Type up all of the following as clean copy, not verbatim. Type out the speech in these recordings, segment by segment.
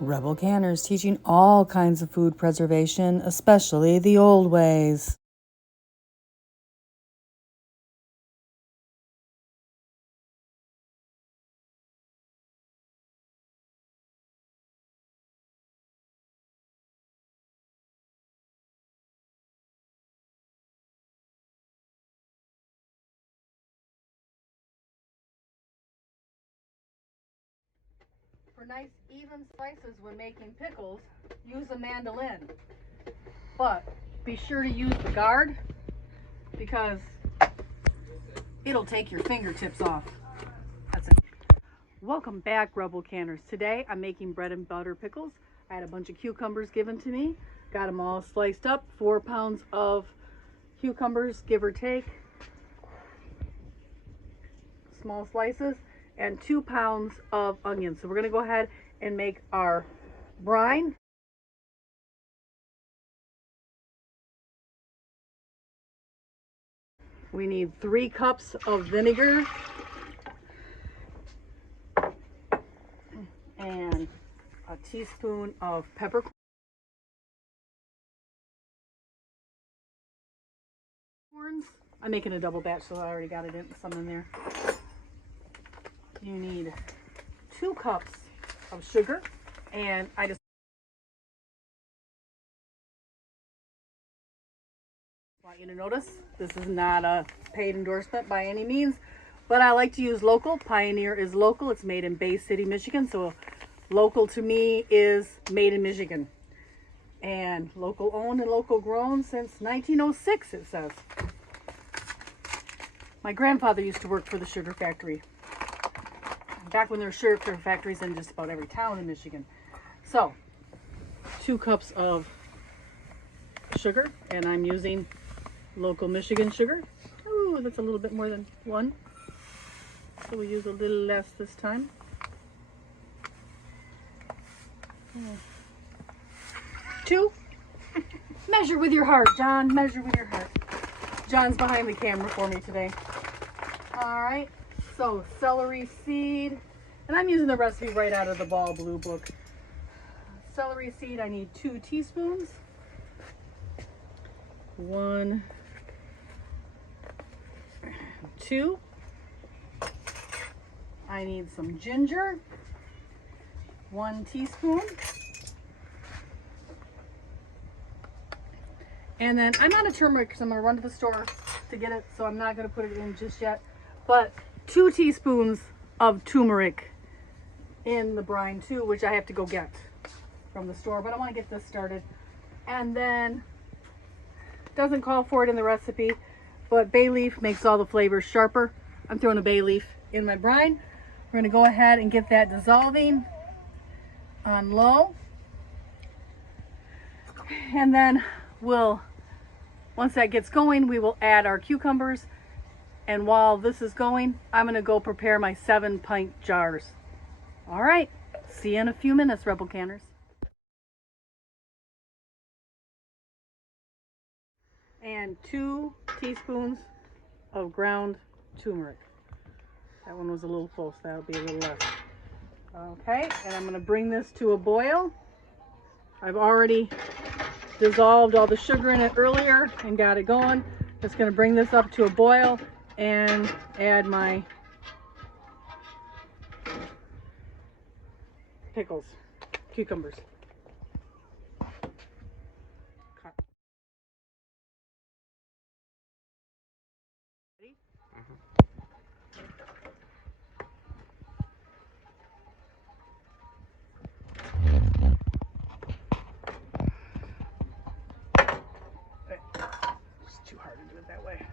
Rebel Canners teaching all kinds of food preservation, especially the old ways. For nice even slices when making pickles, use a mandolin. But be sure to use the guard because it'll take your fingertips off. That's it. Welcome back, Rebel Canners. Today I'm making bread and butter pickles. I had a bunch of cucumbers given to me. Got them all sliced up. 4 pounds of cucumbers, give or take. Small slices. And 2 pounds of onions. So we're going to go ahead and make our brine. We need 3 cups of vinegar and a teaspoon of peppercorns. I'm making a double batch, so I already got some in there. You need 2 cups of sugar, and I just want you to notice this is not a paid endorsement by any means, but I like to use local. Pioneer is local. It's made in Bay City, Michigan, so local to me is made in Michigan, and local owned and local grown since 1906, it says. My grandfather used to work for the sugar factory back when there were sugar factories in just about every town in Michigan. So 2 cups of sugar, and I'm using local Michigan sugar. Ooh, that's a little bit more than 1, so we'll use a little less this time. 2. Measure with your heart, John. Measure with your heart. John's behind the camera for me today. All right. So celery seed, and I'm using the recipe right out of the Ball Blue book. Celery seed, I need 2 teaspoons. 1, 2. I need some ginger. 1 teaspoon. And then I'm out of turmeric because I'm going to run to the store to get it, so I'm not going to put it in just yet. But 2 teaspoons of turmeric in the brine too, which I have to go get from the store, but I want to get this started. And then, doesn't call for it in the recipe, but bay leaf makes all the flavors sharper. I'm throwing a bay leaf in my brine. We're going to go ahead and get that dissolving on low. And then once that gets going, we will add our cucumbers. And while this is going, I'm going to go prepare my 7-pint jars. All right, see you in a few minutes, Rebel Canners. And 2 teaspoons of ground turmeric. That one was a little close, that'll be a little less. Okay, and I'm going to bring this to a boil. I've already dissolved all the sugar in it earlier and got it going. Just going to bring this up to a boil and add my pickles, cucumbers. Ready? It's too hard to do it that way.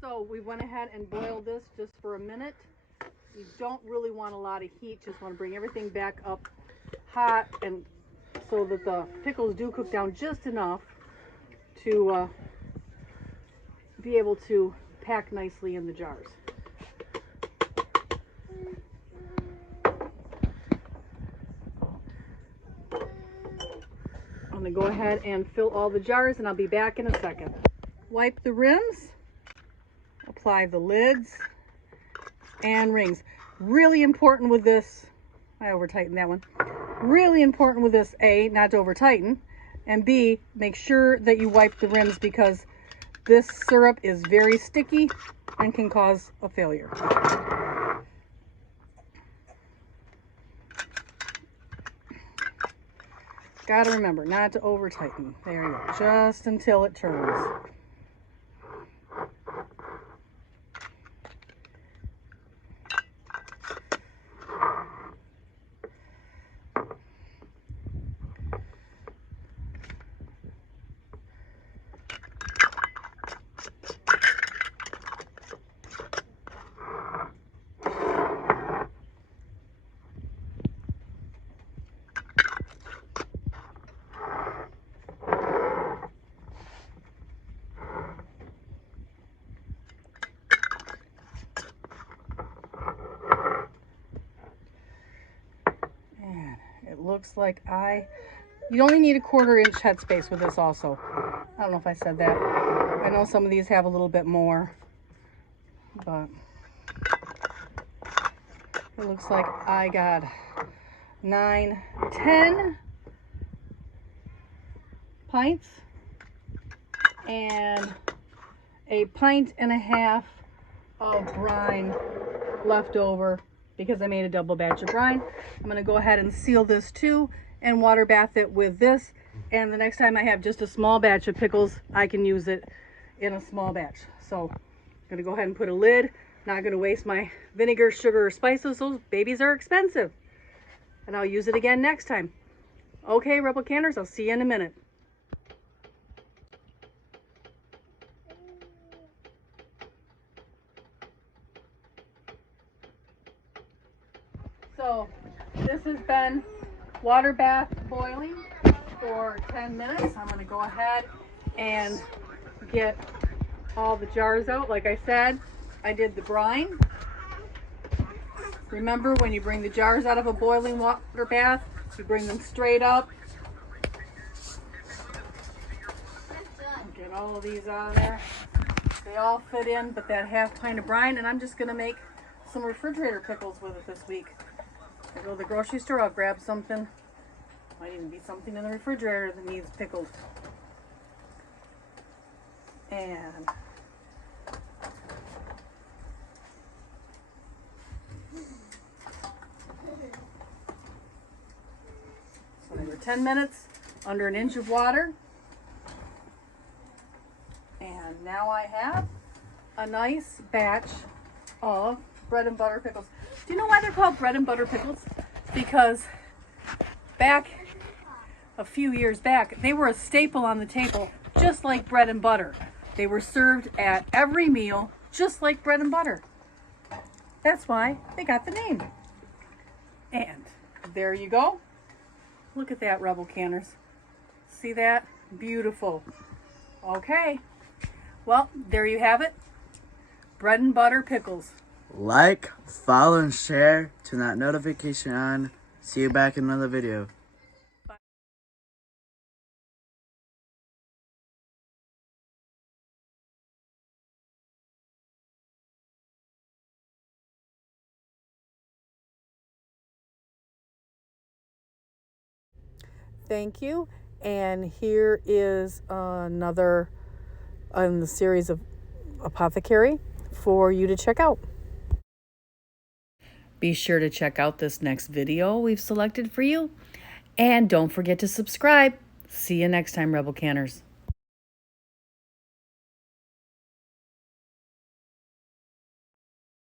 So we went ahead and boiled this just for a minute. You don't really want a lot of heat, just want to bring everything back up hot, and so that the pickles do cook down just enough to be able to pack nicely in the jars. I'm going to go ahead and fill all the jars, and I'll be back in a second. Wipe the rims, apply the lids and rings. Really important with this, I over tightened that one. Really important with this, A, not to over tighten, and B, make sure that you wipe the rims because this syrup is very sticky and can cause a failure. Gotta remember not to over tighten. There you go, just until it turns. Looks like you only need a 1/4 inch headspace with this also. I don't know if I said that. I know some of these have a little bit more, but it looks like I got 9, 10 pints and a 1.5 pints of brine left over because I made a double batch of brine. I'm going to go ahead and seal this too and water bath it with this, and the next time I have just a small batch of pickles, I can use it in a small batch. So I'm going to go ahead and put a lid. Not going to waste my vinegar, sugar, or spices. Those babies are expensive, and I'll use it again next time. Okay, Rebel Canners, I'll see you in a minute. So this has been water bath boiling for 10 minutes. I'm going to go ahead and get all the jars out. Like I said, I did the brine. Remember, when you bring the jars out of a boiling water bath, you bring them straight up. Get all of these out of there. They all fit in, but that 1/2 pint of brine, and I'm just going to make some refrigerator pickles with it this week. I go to the grocery store, I'll grab something. Might even be something in the refrigerator that needs pickled. And so under 10 minutes, under 1 inch of water. And now I have a nice batch of bread and butter pickles. Do you know why they're called bread and butter pickles? Because back a few years back, they were a staple on the table, just like bread and butter. They were served at every meal, just like bread and butter. That's why they got the name. And there you go. Look at that, Rebel Canners. See that? Beautiful. Okay. Well, there you have it. Bread and butter pickles. Like, follow, and share. Turn that notification on. See you back in another video. Thank you. And here is another in the series of Apothecary for you to check out. Be sure to check out this next video we've selected for you. And don't forget to subscribe. See you next time, Rebel Canners.